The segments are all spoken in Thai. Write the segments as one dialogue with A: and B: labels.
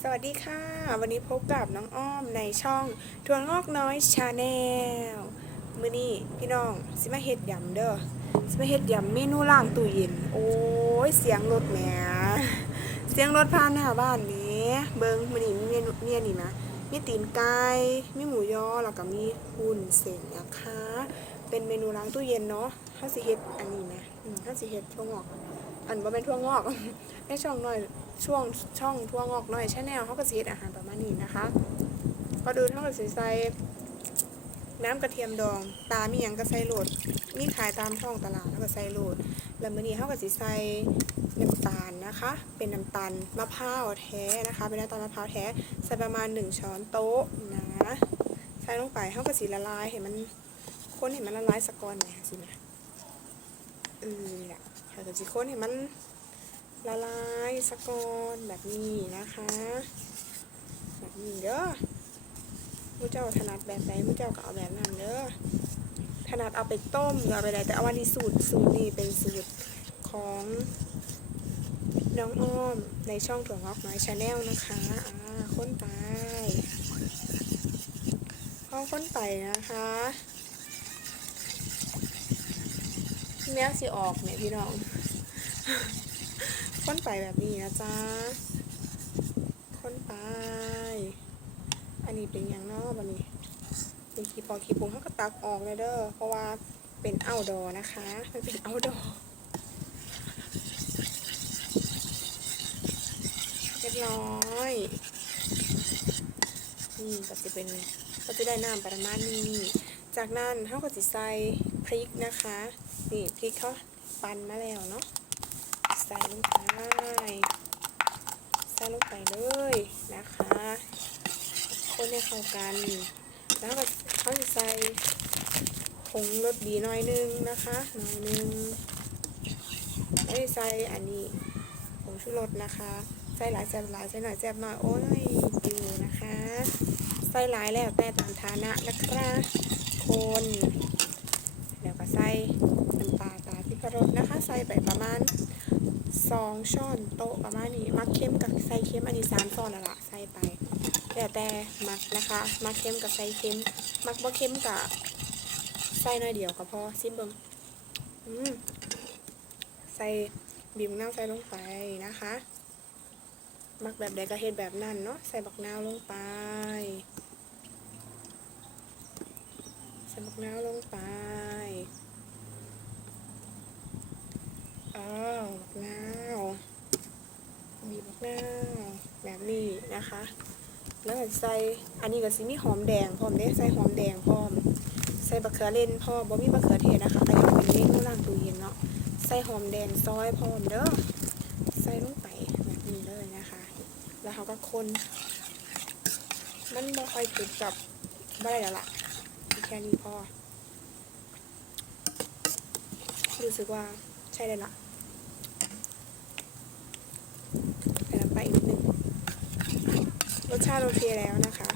A: สวัสดีค่ะ วันนี้พบกับน้องอ้อมในช่องทวนงอกน้อยชาแนลมือนี้พี่น้องสิมาเฮ็ดยำเด้อสิมาเฮ็ดยำเมนูล่างตู้เย็นโอ้ยเสียงรถแหมเสียงรถผ่านหน้าบ้านแหมเบิงมือนี้มีเมนูเมียนี่นะมีตีนไก่มีหมูยอแล้วก็มีหุ่นเส้นนะคะ เป็นเมนูล้างตู้เย็นเนาะเฮาสิเฮ็ดอันนี้นะอืมเฮาสิเฮ็ดถั่วงอก อันบ่เป็นทั่วงอกในช่องน่อยช่วงช่องทั่วงอกน่อยชแนลเขาก็สิเฮ็ดอาหารประมาณนี้นะคะ ก็ดูเท่ากับสิใส่น้ำกระเทียมดอง ตามีหยังก็ใส่โหลด มีขายตามท้องตลาดแล้วก็ใส่โหลด แล้วมื้อนี้เฮาก็สิใส่น้ำตาลนะคะ เป็นน้ำตาลมะพร้าวแท้นะคะ เป็นน้ำตาลมะพร้าวแท้ใส่ประมาณ 1 ช้อนโต๊ะนะใส่ลงไปเฮาก็สิละลายให้มันคนให้มันละลายสะกอนแหมสินะเออ เราจะจิคนให้มันละลายสะกอนแบบนี้นะคะ แบบนี้เด้อมูเจ้าถนัดแบบไหนมูเจ้าก็เอาแบบนั้นเด้อถนัดเอาไปต้มเอาไปอะไรแต่เอาวันนี้สูตรสูตรนี้เป็นสูตรของน้องอ้อมในช่องถั่วงอกน้อยชาแนลนะคะอ่าค้นไปพอค้นไปนะคะ แมวสิออกเนี่ยพี่น้องค้นไปแบบนี้นะจ๊ะค้นไป อันนี้เป็นอย่างนอกบันนี้ เป็นขีปอขีปุงเขาก็ตักออกเลยเด้อ เพราะว่าเป็นเอาดอนะคะ มันเป็นเอาดอเรียบร้อยนี่ก็จะเป็นก็จะได้น้ำประมาณนี้ จากนั้นเขาก็จะใส่ พริกนะคะ นี่พริกเขาปั่นมาแล้วเนาะ ใส่ลงไป ใส่ลงไปเลยนะคะ คนให้เข้ากัน แล้วก็เขาจะใส่ผงรสดีหน่อยนึงนะคะ หน่อยนึงแล้วจะใส่อันนี้ผงชูรสนะคะ ใส่หลายแซ่บหลายใส่หน่อยแซ่บหน่อยโอ้ยดูนะคะ ใส่หลายแล้วแต่ตามฐานะนะคะคน แล้วก็ใส่น้ำปลาตาที่พร ใส่ไปประมาณสองช้อนโต๊ะประมาณนี้ มักเข้มกับใส่เข้มอันนี้สามช้อนละละใส่ไปแล้วแต่มักนะคะมักเข้มกับใส่เข้มมักบ่เข้มกับใส่น้อยเดียวก็พอซิมเบิงใส่บีบมะนาวใส่ลงไปนะคะ มักแบบใดก็เฮ็ดแบบนั้นเนาะใส่บักนาวลงไปใส่บักนาวลงไป อ้าวบัก นาวบีบบักนาวแบบนี้นะคะ แล้วก็ใส่อันนี้ก็สิมีหอมแดงพร้อมเด้ใส่หอมแดงพร้อม ใส่บะเขือเล่นพร้อมบ่มีบะเขือเทศนะคะก็ยังเป็นเมนูล่างตู้เย็นเนาะใส่หอมแดงซอยพร้อมเด้อใส่ลงไปแบบนี้เลยนะคะ แล้วเขาก็คน มันบ่ค่อยติดกับบ่ได้แล้วล่ะแค่นี้พอรู้สึกว่าใช่เลยล่ะ ใส่น้ำปลาอีกนิดหนึ่งรสชาติโอเคแล้วนะคะ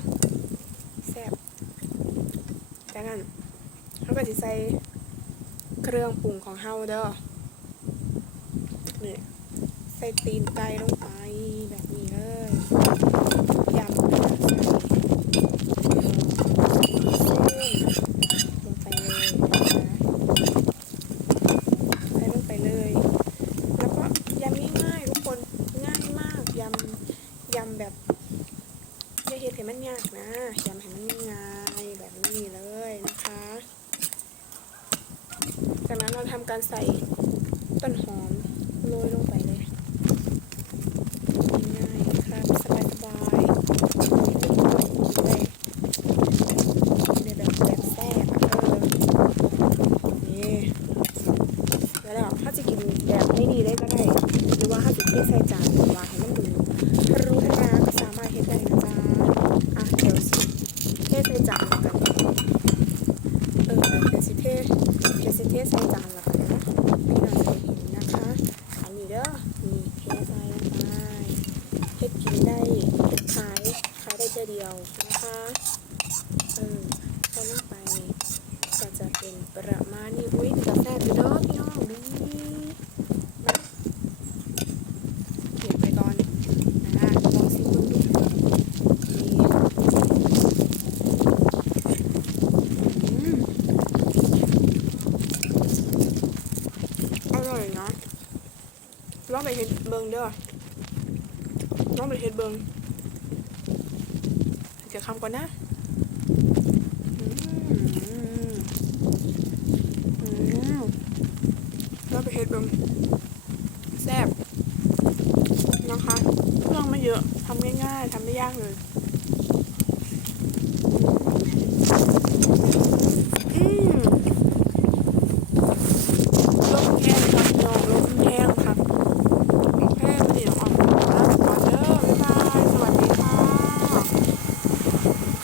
A: แซ่บจากนั้นเราก็จะใส่เครื่องปรุงของเฮาเด้อนี่ใส่ตีนไก่ลงไปแบบนี้เลยยำนะคะใส่เส้นลงไปเลยนะคะใส่ลงไปเลย แล้วก็ยำง่ายๆทุกคนง่ายมากยำ ยำแบบอย่าเฮ็ดให้มันยากนะยำให้มันง่ายแบบนี้เลยนะคะ จากนั้นเราทำการใส่ต้นหอมโรยลงไปเลยง่ายๆครับสบายๆได้ในแบบแบบแซ่บอะเออนี่แล้วถ้าจะกินแบบไม่ดีได้ก็ได้ หรือว่าถ้าจะเทใส่จาน ให้กินได้ขายขายได้เจ้าเดียวนะคะเออพอลงไปก็จะเป็นประมาณนี้อุ้ยกาแฟพี่น้องพี่น้องนี่เก็บไปก่อนนะลองซิมดูนี่อร่อยเาลองไปเห็นเบิ่งเด้อ ลองไปเฮ็ดเบิงเดี๋ยวคำก่อนนะอืมอืมลองไปเฮ็ดเบิงแซ่บนะคะเครื่องไม่เยอะทำง่ายๆทำไม่ยากเลย